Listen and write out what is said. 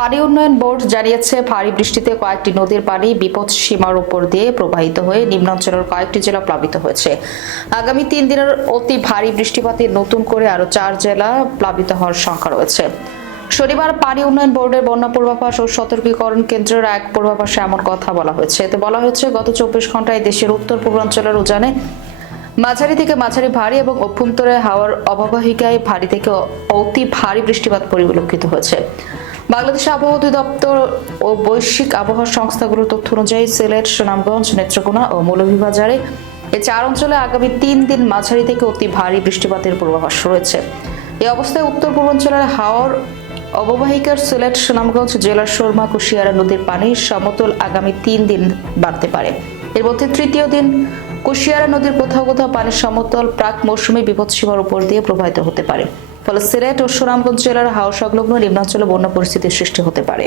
পানি উন্নয়ন বোর্ড জানিয়েছে, ভারী বৃষ্টিতে কয়েকটি নদীর পানি বিপদ সীমার উপর দিয়ে প্রবাহিত হয়ে নিম্নাঞ্চলের কয়েকটি জেলা প্লাবিত হয়েছে। আগামী 3 দিনের অতি ভারী বৃষ্টিপাতে নতুন করে আরও 4 জেলা প্লাবিত হওয়ার শঙ্কা রয়েছে। শনিবার পানি উন্নয়ন বোর্ডের বন্যা পূর্বাভাস ও সতর্কীকরণ কেন্দ্রের এক পূর্বাভাসে এমন কথা বলা হয়েছে। এতে বলা হয়েছে, গত 24 ঘন্টায় দেশের উত্তর পূর্বাঞ্চলের উজানে মাঝারি থেকে মাঝারি ভারী এবং অভ্যন্তরে হাওয়ার অববাহিকায় ভারী থেকে অতি ভারী বৃষ্টিপাত পরিলক্ষিত হয়েছে। বাংলাদেশ আবহাওয়া অধিদপ্তর ও বৈশ্বিক আবহাওয়া সংস্থাগুলোর তথ্য অনুযায়ী সিলেট, সুনামগঞ্জ, নেত্রকোনা ও মৌলভীবাজারে এই 4 অঞ্চলে আগামী 3 দিন মাঝারি থেকে অতি ভারী বৃষ্টিপাতের পূর্বাভাস রয়েছে। এই অবস্থায় উত্তর পূর্বাঞ্চলের হাওয়ার অববাহিকার সিলেট, সুনামগঞ্জ জেলার সুরমা, কুশিয়ারা নদীর পানির সমতল আগামী 3 দিন বাড়তে পারে। এর মধ্যে তৃতীয় দিন কুশিয়ারা নদীর কোথাও কোথাও পানির সমতল প্রাক মৌসুমী বিপদসীমার উপর দিয়ে প্রবাহিত হতে পারে। ফলে সিলেট ও সুনামগঞ্জ জেলার হাওর সংলগ্ন নিম্নাঞ্চলে বন্যা পরিস্থিতির সৃষ্টি হতে পারে।